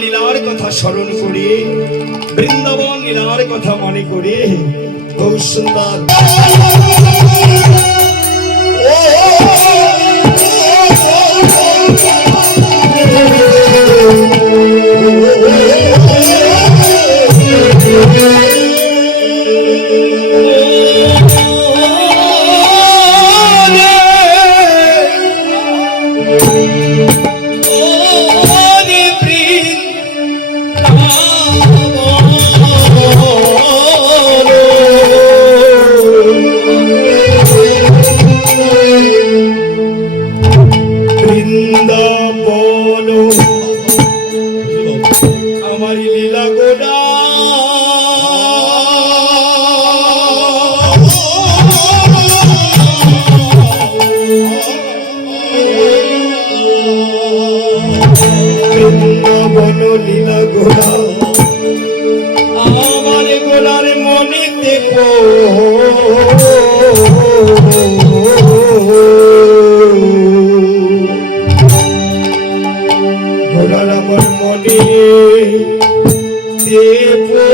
লীলার কথা স্মরণ করে, বৃন্দাবন লীলার কথা মনে করে বহু সুন্দর লীলা গোড়া আমার গোড়ার মনে দেখো গোড়ার আমার মনে দেখো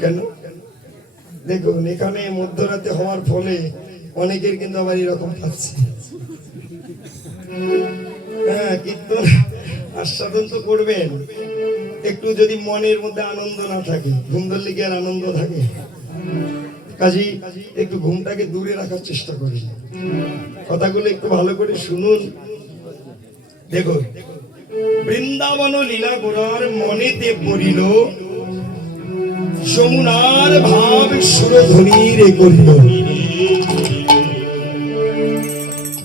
কেন? দেখুন, এখানে মধ্যরাতে হওয়ার ফলে অনেকের কিন্তু আবার এরকম পাচ্ছে। হ্যাঁ, কীর্তন আস্বাদন তো করবেন, একটু যদি মনের মধ্যে আনন্দ না থাকে, ঘুম ধরলে কি আর আনন্দ থাকে? কাজেই একটু ঘুমটাকে দূরে রাখার চেষ্টা করি, কথাগুলো একটু ভালো করে শুনুন। দেখো, বৃন্দাবন লীলা গোরার মনেতে পড়িল, যমুনার ভাব সুরধ্বনির করিল।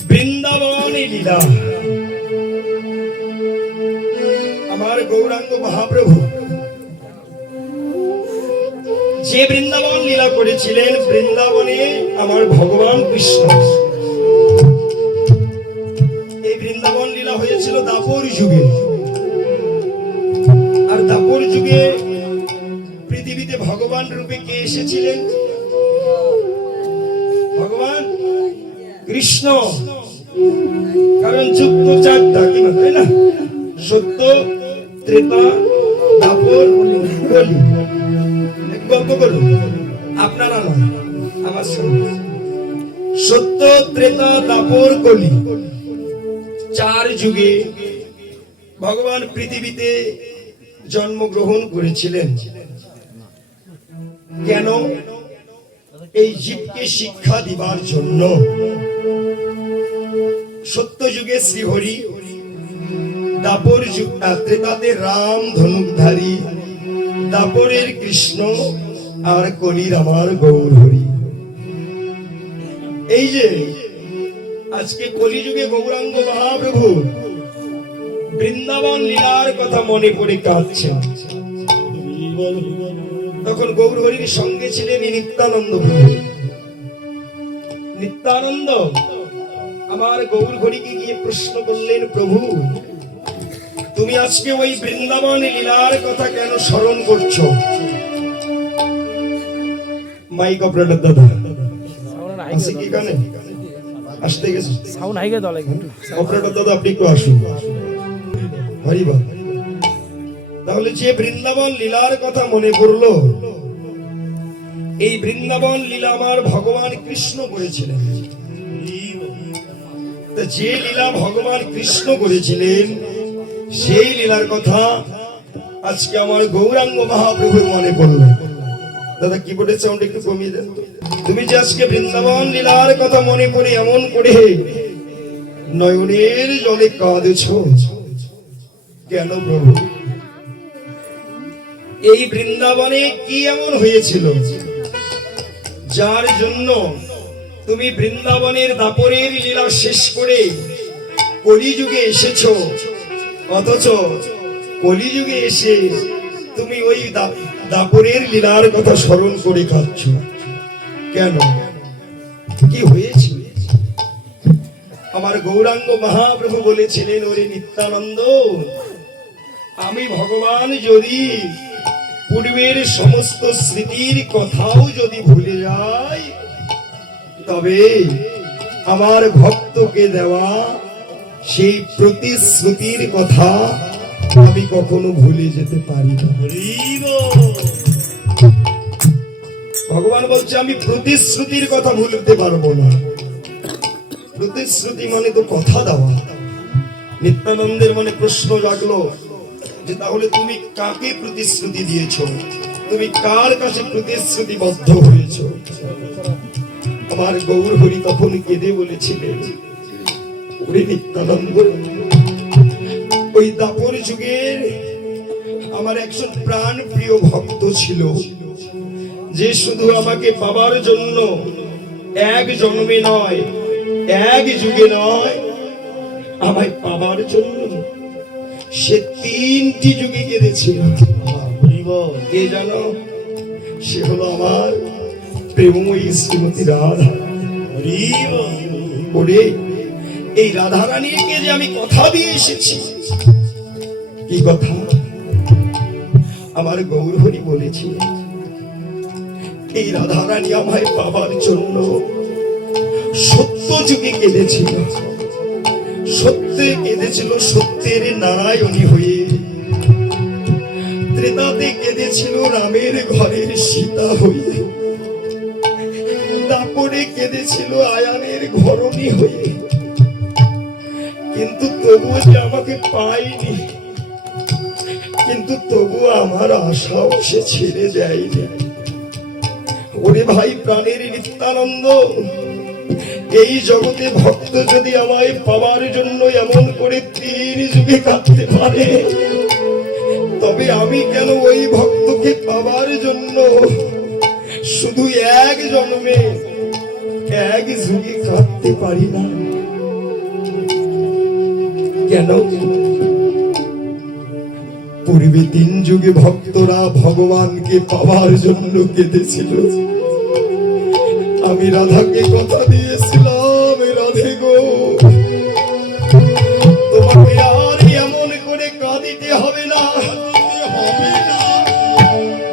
বৃন্দাবন লীলা আমার গৌরাঙ্গ মহাপ্রভু যে বৃন্দাবন লীলা করেছিলেন, বৃন্দাবনে আমার ভগবান কৃষ্ণ। এই বৃন্দাবন লীলা হয়েছিল দাপর যুগে, আর দাপর যুগে পৃথিবীতে ভগবান রূপে কে এসেছিলেন? ভগবান কৃষ্ণ। কারণ যুগ তো চারটা, কি না, তাই না? সত্য, ত্রেতা, দাপর, কলি। গল্প করুন, আপনারা নয়, আমার সঙ্গে। সত্য, ত্রেতা, দাপর, কলি, চার যুগে ভগবান পৃথিবীতে জন্মগ্রহণ করেছিলেন। কেন? এই জীবকে শিক্ষা দিবার জন্য। সত্য যুগে শ্রীহরি, দাপর যুগ ত্রেতাতে রাম ধনুকধারী, দাপরের কৃষ্ণ, আর কলির আমার গৌর হরি। এই যে আজকে কলিযুগে গৌরাঙ্গ মহাপ্রভু বৃন্দাবন লীলার কথা মনে পড়ে কাঁদছেন। তখন গৌর হরির সঙ্গে ছিলেন নিত্যানন্দ প্রভু। নিত্যানন্দ আমার গৌর হরিকে গিয়ে প্রশ্ন করলেন, প্রভু তুমি আজকে ওই বৃন্দাবন লীলার কথা কেন স্মরণ করছো? মাইক অপারেটর দাদা আছে কি কানে? আসতে গেছে সাউন্ড হাইগে দলে কিন্তু অপারেটর দাদা আপনি একটু আসুন। হরিবা, তাহলে যে বৃন্দাবন লীলার কথা মনে পড়লো, এই বৃন্দাবন লীলা আমার ভগবান কৃষ্ণ করেছিলেন। যে লীলা ভগবান কৃষ্ণ করেছিলেন, সেই লীলার কথা আজকে আমার গৌরাঙ্গ মহাপ্রভুর মনে পড়লো। দাদা কিবোর্ডের সাউন্ড একটু কমিয়ে দেন। তুমি যে আজকে বৃন্দাবন লীলার কথা মনে করে এমন করে নয়নের জলে কাঁদছো কেন প্রভু? এই বৃন্দাবনে কি এমন হয়েছিল যার জন্য তুমি বৃন্দাবনের দাপরের লীলা শেষ করে কলিযুগে এসেছো, অথচ কলিযুগে এসে তুমি ওই দাপরের লীলার কথা স্মরণ করে কাঁদছ কেন? কি হয়েছিল? আমার গৌরাঙ্গ মহাপ্রভু বলেছিলেন, ওরে নিত্যানন্দ, আমি ভগবান যদি পূর্বের সমস্ত স্মৃতির কথাও যদি ভুলে যাই, তবে আমার ভক্তকে দেওয়া সেই প্রতিশ্রুতির কথা আমি কখনো ভুলে যেতে পারি না। ভগবান বলছে, আমি প্রতিশ্রুতির কথা ভুলতে পারবো না। প্রতিশ্রুতি মানে তো কথা দেওয়া। নিত্যানন্দের মনে প্রশ্ন জাগলো যে তাহলে তুমি কাকে প্রতিশ্রুতি দিয়েছো? তুমি কার কাছে প্রতিশ্রুতিবদ্ধ হয়েছো? আমার গৌর হরি তখন কেঁদে বলেছিলেন, ওরে নিত্যানন্দ, ওই দাপর যুগের আমার একজন প্রাণ প্রিয় ভক্ত ছিল, যে শুধু আমাকে পাবার জন্য এক জন্মে নয়, এক যুগে নয়, আমায় পাবার জন্য সে 3টি যুগে কেঁদেছিল। কে জানো? সে হলো আমার প্রেমময়ী শ্রীমতী রাধা। ওরে, এই রাধা রানীকে যে আমি কথা দিয়ে এসেছি। কি কথা? আমার গৌর হরি বলেছি, এই রাধা রানী আমায় পাবার জন্য সত্য যুগে কেঁদেছিল, সত্যে কেঁদেছিল, সত্যের নারায়ণী হয়ে। ত্রেতাতে কেঁদেছিল রামের ঘরের সীতা হয়ে, দাপরে কেঁদেছিল আয়ানের ঘরণী হয়ে, কিন্তু তবুও যে আমাকে পাইনি, কিন্তু তবুও আমার আশাও সে ছেড়ে দেয়নি। ওরে ভাই প্রাণের নিত্যানন্দ, এই জগতে ভক্ত যদি আমায় পাওয়ার জন্য এমন করে 3 যুগে কাঁদতে পারে, তবে আমি কেন ওই ভক্তকে পাওয়ার জন্য শুধু 1 জন্মে 1 যুগে কাঁদতে পারি না? কেন? পূর্বে 3 যুগে ভক্তরা ভগবানকে পাওয়ার জন্য কেঁদেছিল। আমি রাধাকে কথা দিয়েছিলাম, রাধে গো, তোমাকে আর এমন করে কাঁদিতে হবে না।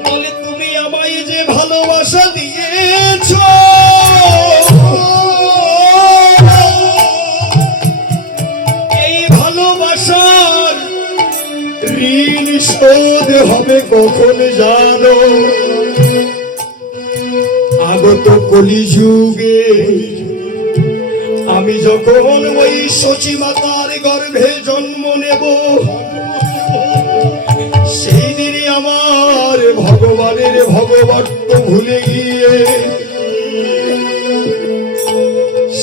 বলে তুমি আমায় যে ভালোবাসা দিয়েছ, এই ভালোবাসার ঋণ শোধ হবে কখন জানো? আগত কলিযুগে আমি যখন ওই শচী মাতার গর্ভে জন্ম নেব, সেই দিনই আমার ভগবানের ভগবত্ব ভুলে গিয়ে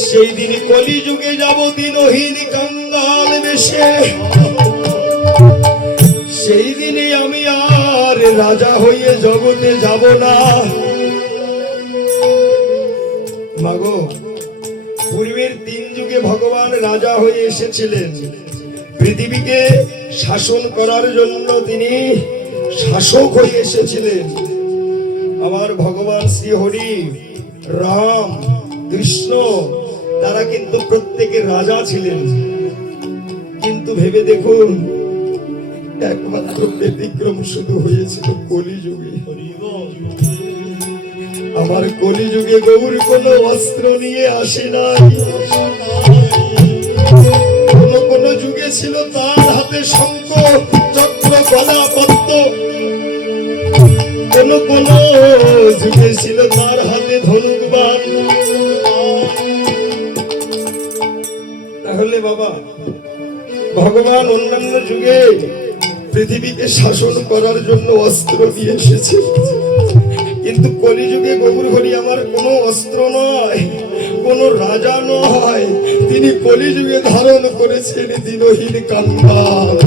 সেই দিন কলিযুগে যাব দিনহীন কাঙ্গাল বেশে। সেই দিনে আমি আর রাজা হয়ে জগতে যাব না। মাগো, পূর্বের 3 যুগে ভগবান রাজা হয়ে এসেছিলেন, পৃথিবীকে শাসন করার জন্য তিনি শাসক হয়ে এসেছিলেন। আমার ভগবান শ্রী হরি, রাম, কৃষ্ণ তারা কিন্তু প্রত্যেকে রাজা ছিলেন। কিন্তু ভেবে দেখুন, একমাত্র ব্যতিক্রম শুধু হয়েছিল কলিযুগে। আমার কলিযুগে গৌর কোনো অস্ত্র নিয়ে আসে নাই। কোন যুগে ছিল তার হাতে শঙ্খ, চক্র, গদা, পদ্ম। কোন যুগে ছিল তার হাতে ধনুক, বাণ। তাহলে বাবা, ভগবান অন্যান্য যুগে পৃথিবীকে শাসন করার জন্য অস্ত্র দিয়ে এসেছে, কিন্তু কলিযুগে গৌর হরি আমার কোনো অস্ত্র নয়, কোন রাজা নয়, তিনি কলিযুগে ধারণ করেছেন দিনহীন কাঙ্গাল।